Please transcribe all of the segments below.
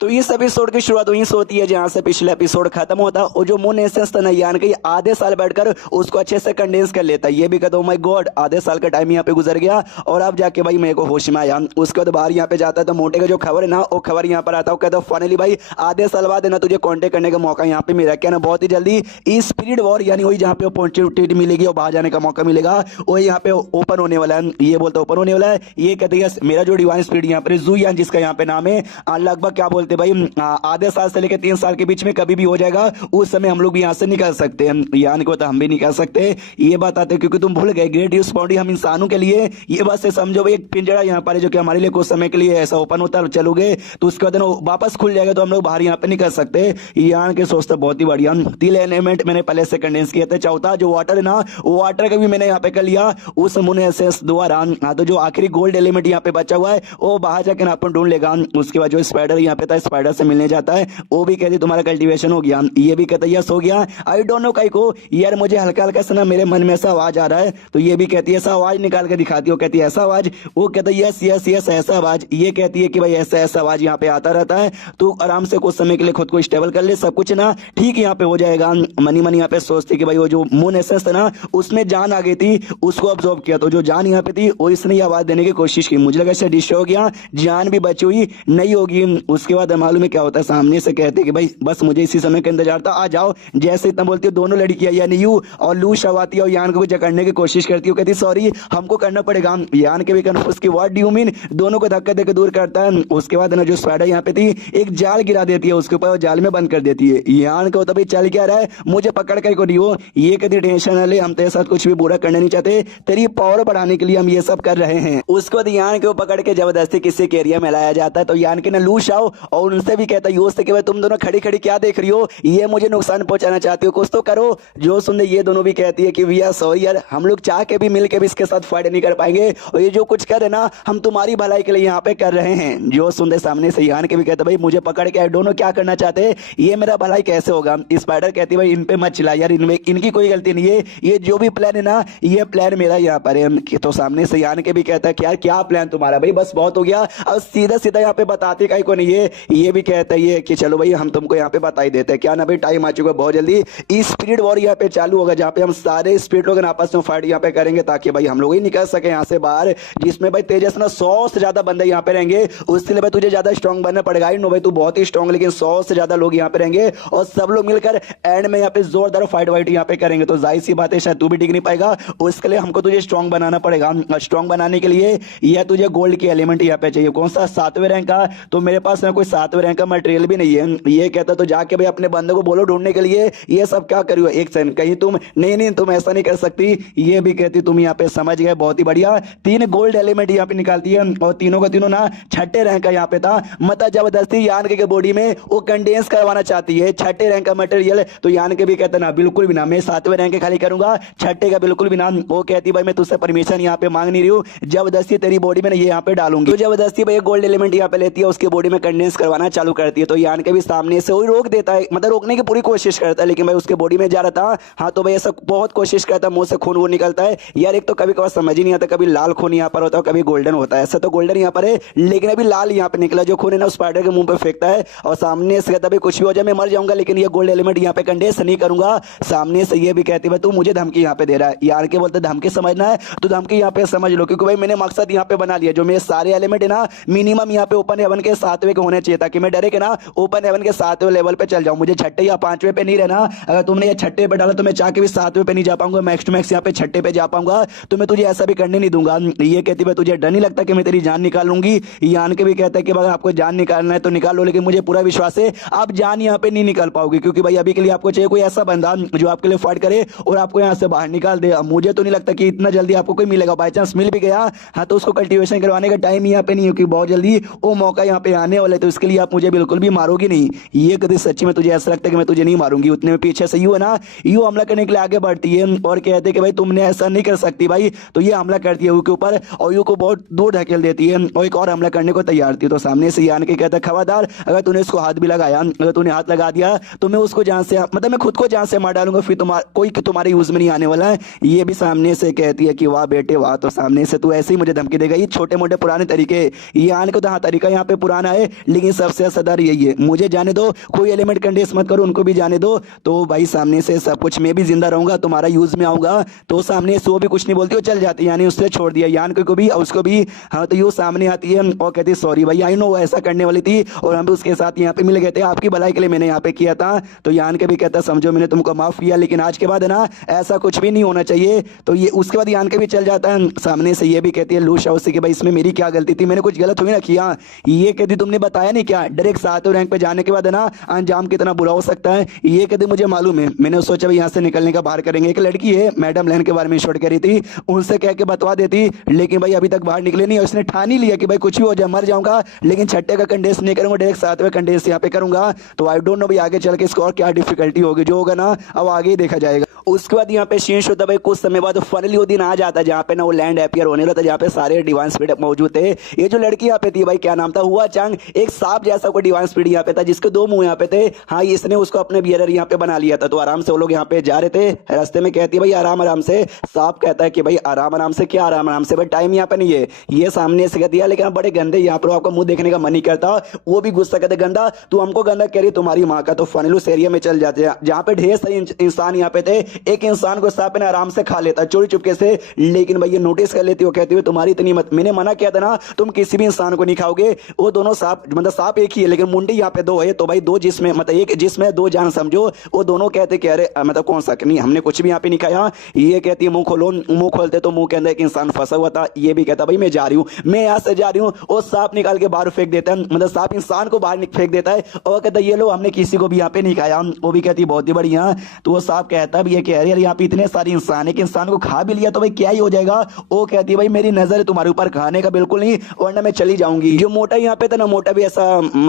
तो इस एपिसोड की शुरुआत वहीं से होती है जहां से पिछले एपिसोड खत्म होता है। और जो मून एसेंस था ना, यानी कि आधे साल बैठकर उसको अच्छे से कंडेंस कर लेता है। ये भी कहता हूँ माय गॉड, आधे साल का टाइम यहाँ पे गुजर गया और अब जाके भाई मेरे को होश में आया। उसके बाद बाहर यहाँ पे जाता है तो मोटे का जो खबर है ना, वो खबर यहाँ पर आता है, कहता फाइनली भाई आधे साल बाद है ना तुझे कॉन्टेक्ट करने का मौका यहाँ पे मिला, क्या ना बहुत ही जल्दी स्पिरिट वॉर यानी वही जहाँ पे अपॉर्चुनिटी मिलेगी और बाहर जाने का मौका मिलेगा, वही यहाँ पे ओपन होने वाला है। ये बोलता ओपन होने वाला है, ये कहते हैं मेरा जो डिवाइन स्पिरिट यहाँ पर जुयान जिसका यहाँ पे नाम है, लगभग क्या बोलते भाई आधे साल से लेकर 3 साल के बीच में कभी भी हो जाएगा, उस समय हम लोग भी यहाँ से निकल सकते हैं। यानी को तो हम भी निकल सकते हैं, ये बात आते क्योंकि तुम भूल गए ग्रेट यूज बॉडी हम इंसानों के लिए ये बात से समझो भाई एक पिंजरा यहाँ पर है जो कि हमारे लिए कुछ समय के लिए ऐसा ओपन होता है, चलोगे तो उसके बाद वापस खुल जाएगा तो हम लोग बाहर यहाँ पे निकल सकते हैं। यहाँ के सोचता बहुत ही बढ़िया। 3 एलिमेंट मैंने पहले से कंडेंस किया था। चौथा जो वाटर है ना, वाटर का भी मैंने यहाँ पे कर लिया उस मून एसेंस द्वारा। तो जो आखिरी गोल्ड एलिमेंट यहाँ पे बचा हुआ है वो बाहर जाकर अपन ढूंढ लेगा। उसके बाद जो स्पाइडर यहाँ पे था, स्पाइडर से मिलने जाता है, वो भी कहती तुम्हारा कल्टीवेशन हो गया। ये भी कहता यस हो गया। आई डोंट नो काई को यार, मुझे हल्का हल्का सा ना मेरे मन में ऐसा आवाज आ रहा है। तो ये भी कहती है ऐसा आवाज निकाल के दिखाती हो, कहती है ऐसा आवाज, वो कहता है यस यस यस ऐसा आवाज। ये कहती है कि भाई ऐसा ऐसा आवाज यहाँ पे आता रहता है, तो आराम से कुछ समय के लिए खुद को स्टेबल कर ले, सब कुछ ना ठीक यहाँ पे हो जाएगा। मनी मनी यहाँ पे सोचती कि भाई वो जो मून एसेंस था ना उसमें जान आ गई थी, उसको ऑब्जॉर्व किया, तो जो जान यहाँ पे थी वो इसने आवाज देने की कोशिश की। मुझे लगा इससे डिस्ट्रॉय हो गया, जान भी बची हुई नहीं होगी। उसके बाद मालूम है क्या होता है, सामने से कहते कि भाई बस मुझे इसी समय का इंतजार था, आ जाओ। जैसे इतना बोलती है दोनों लड़कियां यानी यू और लू शवाती और यान को भी जकड़ने की कोशिश करती है, कहती सॉरी हमको करना पड़ेगा। यान के भी कंफ्यूज की व्हाट डू यू मीन, दोनों को धक्का देकर दूर करता है। उसके बाद ना जो स्पाइडर यहाँ पे थी एक जाल गिरा देती है उसके ऊपर, जाल में बंद कर देती है। यान को तभी चल क्या रहा है, मुझे पकड़ कर को दियो, ये कहती टेंशन ले, हम तेरे साथ कुछ भी बुरा करना नहीं चाहते, तेरी पावर बढ़ाने के लिए हम ये सब कर रहे हैं। उसके बाद यान को पकड़ के जबरदस्ती किसी के एरिया में लाया जाता है। तो यान के ना लूश आओ और उनसे भी कहता यूज से कि भाई तुम दोनों खड़ी खड़ी क्या देख रही हो, ये मुझे नुकसान पहुंचाना चाहती हो, कुछ तो करो। जो सुनने ये दोनों भी कहती है कि वी आर सॉरी यार, हम लोग चाह के भी मिल के भी इसके साथ फाइट नहीं कर पाएंगे, और ये जो कुछ कर है ना हम तुम्हारी भलाई के लिए यहाँ पे कर रहे हैं। जो सुनते सामने से यान के भी कहते भाई मुझे पकड़ के दोनों क्या करना चाहते, ये मेरा भलाई कैसे होगा। स्पाइडर कहती भाई इन पे मत चिल्ला यार, इनमें इनकी कोई गलती नहीं है, ये जो भी प्लान है ना ये प्लान मेरा यहाँ पर है। तो सामने से यान के भी कहता है कि यार क्या प्लान तुम्हारा, भाई बस बहुत हो गया, अब सीधा सीधा यहाँ पे बताते कहीं को नहीं है। ये भी कहता है कि चलो भाई हम तुमको यहाँ पे बता ही देते हैं, क्या ना भाई टाइम आ चुका है बहुत जल्दी स्पिरिट वॉर यहाँ पे चालू होगा, जहाँ पे हम सारे स्पिरिट लोग आपस में फाइट यहाँ पे करेंगे ताकि भाई हम लोग ही निकल सके यहाँ से बाहर, जिसमें भाई तेजस ना 100 से ज्यादा बंदे यहाँ पे रहेंगे। उसके लिए भाई तुझे ज्यादा स्ट्रॉन्ग बनना पड़ेगा। ही नो भाई तू बहुत ही स्ट्रॉन्ग, लेकिन 100 से ज्यादा लोग यहाँ पे रहेंगे और सब लोग मिलकर एंड में यहाँ पे जोरदार फाइट वाइट यहाँ पे करेंगे। तो जाहिर सी बात है शायद तू भी टिक नहीं पाएगा, उसके लिए हमको तुझे स्ट्रॉन्ग बनाना पड़ेगा। स्ट्रॉन्ग बनाने के लिए यह तुझे गोल्ड की एलिमेंट यहाँ पे चाहिए। कौन सा, 7वें रैंक का। तो मेरे पास ना कोई 7वें रैंक का मटेरियल भी नहीं है। ये कहता तो जाके भाई अपने बंदे को बोलो ढूंढने के लिए, ये सब क्या करियो। एक सेकंड, कहीं तुम नहीं तुम ऐसा नहीं कर सकती। ये भी कहती तुम यहाँ पे समझ गए, बहुत ही बढ़िया। 3 गोल्ड एलिमेंट यहाँ पे निकालती है और तीनों का तीनों ना 6ठे रैंक का यहाँ पे था। मतलब जबरदस्ती यान के बॉडी में वो कंडेंस करवाना चाहती है 6ठे रैंक का मटेरियल। तो यान के भी कहते ना बिल्कुल भी ना, मैं 7वें रैंक के खाली करूंगा, 6ठे का बिल्कुल भी ना। वो कहती भाई मैं तुझसे परमिशन यहाँ पे मांग नहीं रही हूँ, जबरदस्ती तेरी बॉडी में ये यहाँ पे डालूंगी। तो जबरदस्ती भाई गोल्ड एलिमेंट यहाँ पे लेती है, उसकी बॉडी में कंडेंस करवाना चालू करती है। तो यान के भी सामने से वही रोक देता है, मतलब रोकने की पूरी कोशिश करता है, लेकिन भाई उसके बॉडी में जा रहा था। हाँ तो भाई ऐसा बहुत कोशिश करता है, मुंह से खून वो निकलता है यार। एक तो कभी कभार समझ ही नहीं आता, कभी लाल खून यहाँ पर होता है कभी गोल्डन होता है। ऐसा तो गोल्डन यहाँ पर है, लेकिन अभी लाल यहाँ पे निकला। जो खून है ना स्पाइडर के मुंह पे फेंकता है और सामने से कहता है कुछ भी हो जाए मैं मर जाऊंगा, लेकिन ये गोल्ड एलिमेंट यहाँ पे कंडेंस नहीं करूंगा। सामने से ये भी कहती है तू मुझे धमकी यहाँ पे दे रहा है। यार के बोलते धमकी समझना है तो धमकी यहाँ पे समझ लो, क्योंकि भाई मैंने मकसद यहाँ पे बना लिया, जो मेरे सारे एलिमेंट है ना मिनिमम यहाँ पे ओपन हेवन के 7वें के होने चाहिए, ताकि मैं डरे के ना ओपन हेवन के 7वें लेवल पे चल जाऊं। मुझे 6ठे या 5वें पे नहीं रहना। अगर तुमने ये 6ठे पे डाला तो मैं चाह के भी 7वें पे नहीं जा पाऊंगा, मैक्स टू मैक्स यहाँ पे 6ठे पे जा पाऊंगा। तो मैं तुझे ऐसा भी करने नहीं दूंगा। ये कहती है तुझे डर नहीं लगता कि मैं तेरी जान निकाल लूंगी। यान के भी कहता है कि अगर आपको जान निकालना है तो निकाल लो, लेकिन मुझे पूरा विश्वास है आप जान यहाँ पे नहीं निकाल पाओगे, क्योंकि भाई अभी के लिए आपको चाहिए कोई ऐसा बंदा जो आपके लिए फाइट करे और आपको यहाँ से बाहर निकाल दे। मुझे तो नहीं लगता कि इतना जल्दी आपको कोई मिलेगा, बाई चांस मिल भी गया हाँ तो उसको कल्टीवेशन करवाने का टाइम यहाँ पे नहीं है, क्योंकि बहुत जल्दी वो मौका यहाँ पे आने वाला है। तो इसके लिए आप मुझे बिल्कुल भी मारोगे नहीं। ये कभी सच्ची में तुझे ऐसा लगता है कि मैं तुझे नहीं मारूंगी, उतने में पीछे से यू है ना, यू हमला करने के लिए आगे बढ़ती है और कहते हैं कि भाई तुमने ऐसा नहीं कर सकती भाई। तो ये हमला करती है यू के ऊपर और यू को बहुत दूर ढकेल देती है और एक और हमला करने को तैयार थी। तो सामने से यान के कहता है खबरदार, अगर तूने इसको हाथ भी लगाया, अगर तूने हाथ लगा दिया तो मैं उसको जान से, मतलब मैं खुद को जान से मार डालूंगा, फिर कोई तुम्हारे यूज में नहीं आने वाला है। ये भी सामने से कहती है कि वाह बेटे वाह। तो सामने से तू ऐसे ही मुझे धमकी देगा, ये छोटे मोटे पुराने तरीके। यान को तो हाँ तरीका यहाँ पे पुराना है, लेकिन लेकिन सबसे असरदार यही है, मुझे जाने दो, कोई एलिमेंट कंडेंस मत करो, उनको भी जाने दो। तो भाई सामने से सब कुछ, मैं भी जिंदा रहूंगा, तुम्हारा यूज में आऊंगा। तो सामने से वो भी कुछ नहीं बोलती, वो चल जाती है, यानी उससे छोड़ दिया यान को भी और उसको भी। हाँ तो ये सामने आती है और कहती है सॉरी भाई, आई नो वो ऐसा करने वाली थी और हम भी उसके साथ यहाँ पे मिल गए थे, आपकी भलाई के लिए मैंने यहाँ पे किया था। तो यान के भी कहता समझो मैंने तुमको माफ किया, लेकिन आज के बाद है ना ऐसा कुछ भी नहीं होना चाहिए। तो ये उसके बाद यान के भी चल जाता है। सामने से ये भी कहती है लूशा उससे कि भाई इसमें मेरी क्या गलती थी, मैंने कुछ गलत हुई ना किया। ये कहती तुमने बताया नहीं क्या, डायरेक्ट 7वें रैंक पे जाने के बाद है ना अंजाम कितना बुरा हो सकता है। ये कहती मुझे मालूम है, मैंने सोचा भाई यहाँ से निकलने का बाहर करेंगे। एक लड़की है मैडम लैन के बारे में शॉर्ट करी थी, उनसे कह के बतवा देती, लेकिन भाई अभी तक बाहर निकले नहीं और उसने ठान ही लिया कि भाई कुछ भी हो जाए मर जाऊंगा, लेकिन छठे का कंडेंस नहीं करूंगा, डायरेक्ट 7वें कंडेंस यहाँ पे करूंगा। तो आई डोंट नो भाई आगे चल के इसको और क्या डिफिकल्टी होगी, जो होगा ना अब आगे ही देखा जाएगा। उसके बाद यहाँ पे शीर्ष होता है भाई, कुछ समय बाद फाइनली वो दिन आ जाता है जहाँ पे ना वो लैंड अपियर होने रहता है, जहाँ पे सारे डिवाइन स्पीड मौजूद थे। ये जो लड़की यहाँ पे थी भाई क्या नाम था, हुआ चांग, एक सांप जैसा कोई डिवाइन स्पीड यहाँ पे था जिसके 2 मुंह यहाँ पे थे। हाँ इसने उसको अपने बियरर यहाँ पे बना लिया था। तो आराम से वो लोग यहाँ पे जा रहे थे, रास्ते में कहती है भाई आराम आराम से, सांप कहता है कि भाई आराम आराम से, क्या आराम आराम से भाई, टाइम यहाँ पे नहीं है। ये सामने से कहती है लेकिन बड़े गंदे यहाँ पर, आपका मुंह देखने का मन नहीं करता। वो भी गुस्सा कहते गंदा, तू हमको गंदा कह रही तुम्हारी माँ का। तो फाइनली उस एरिया में चल जाते हैं जहाँ पे ढेर सारे इंसान यहाँ पे थे। एक इंसान को सांप ने आराम से खा लेता चोरी चुपके से, लेकिन भाई ये नोटिस कर लेती हो, कहती है तुम्हारी इतनी मत, मैंने मना किया था ना तुम किसी भी इंसान को नहीं खाओगे। वो दोनों सांप मतलब सांप एक ही है लेकिन मुंडी यहाँ पे 2 है, तो भाई 2 जिसमें मतलब एक जिसमें 2 जान समझो। वो दोनों कहते कि अरे मतलब कौन सा, नहीं हमने कुछ भी यहाँ पे नहीं खाया। ये कहती है मुंह खोलो, मुंह खोलते तो मुंह के अंदर एक इंसान फंसा हुआ था। ये भी कहता भाई मैं जा रही हूँ, मैं यहाँ से जा रही हूँ। वो सांप निकाल के बाहर फेंक देता है, मतलब सांप इंसान को बाहर फेंक देता है और कहता है ये लो हमने किसी को भी यहाँ पे नहीं खाया। वो भी कहती बहुत ही बढ़िया। तो वो सांप कहता भी ये कह रही है यहाँ पे इतने सारे इंसान, एक इंसान को खा भी लिया तो भाई क्या ही हो जाएगा। वो कहती है भाई मेरी नजर है तुम्हारे ऊपर, खाने का बिल्कुल नहीं वरना मैं चली जाऊंगी। जो मोटा यहाँ पे था ना, मोटा भी ऐसा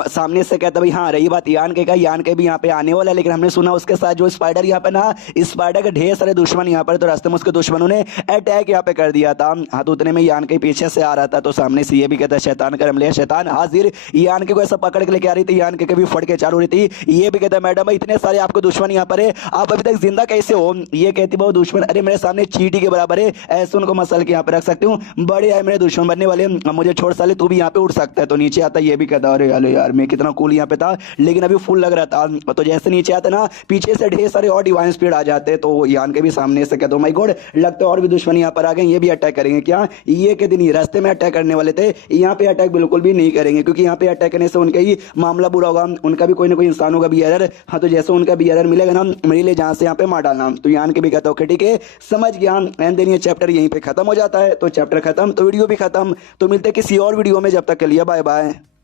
सामने से कहता भाई हाँ रही बात यान के का, यान के भी यहाँ पे आने वाला है, लेकिन हमने सुना उसके साथ जो स्पाइडर यहाँ पे ना, स्पाइडर के ढेर सारे दुश्मन यहाँ पर, तो रास्ते में उसके दुश्मनों ने अटैक यहाँ पे कर दिया था। हाँ तो उतने में यान के पीछे से आ रहा था, तो सामने से ये भी कहता शैतान कर्म लिया, शैतान हाजिर। यान के को ऐसा पकड़ के लेके आ रही थी, यान के कभी फट के चालू रही थी। ये भी कहता मैडम भाई इतने सारे आपको दुश्मन यहाँ पर है, आप अभी तक जिंदा कैसे हो। ये कहती बहुत दुश्मन अरे मेरे सामने चींटी के बराबर है, ऐसे उनको मसल के यहाँ पे रख सकती हूँ, बड़े है मेरे दुश्मन बनने वाले, मुझे छोड़ साले तू भी यहाँ पे उड़ सकता है। तो नीचे आता ये भी कहता अरे अरे यार मैं कितना कूल यहाँ पे था, लेकिन अभी फुल लग रहा था। तो जैसे नीचे आता ना, पीछे से ढेर सारे और डिवाइन स्पीड आ जाते, तो यान के भी सामने से कहते माय गॉड लगता है और भी दुश्मन यहाँ पर आ गए, ये भी अटैक करेंगे क्या। ये के दिन रास्ते में अटैक करने वाले थे, यहाँ पे अटैक बिल्कुल भी नहीं करेंगे, क्योंकि यहाँ पे अटैक करने से उनका ही मामला बुरा होगा, उनका भी कोई ना कोई इंसान होगा बियरर। हाँ तो जैसे उनका बियरर मिलेगा ना मेरे लिए, जहाँ से यहाँ पे मार डालना। तो यान के भी कहता हूँ ठीक है समझ गया। एंड देन ये चैप्टर यहीं पे खत्म हो जाता है। तो चैप्टर खत्म तो वीडियो भी खत्म। तो मिलते किसी और वीडियो में, जब तक के लिए बाय बाय।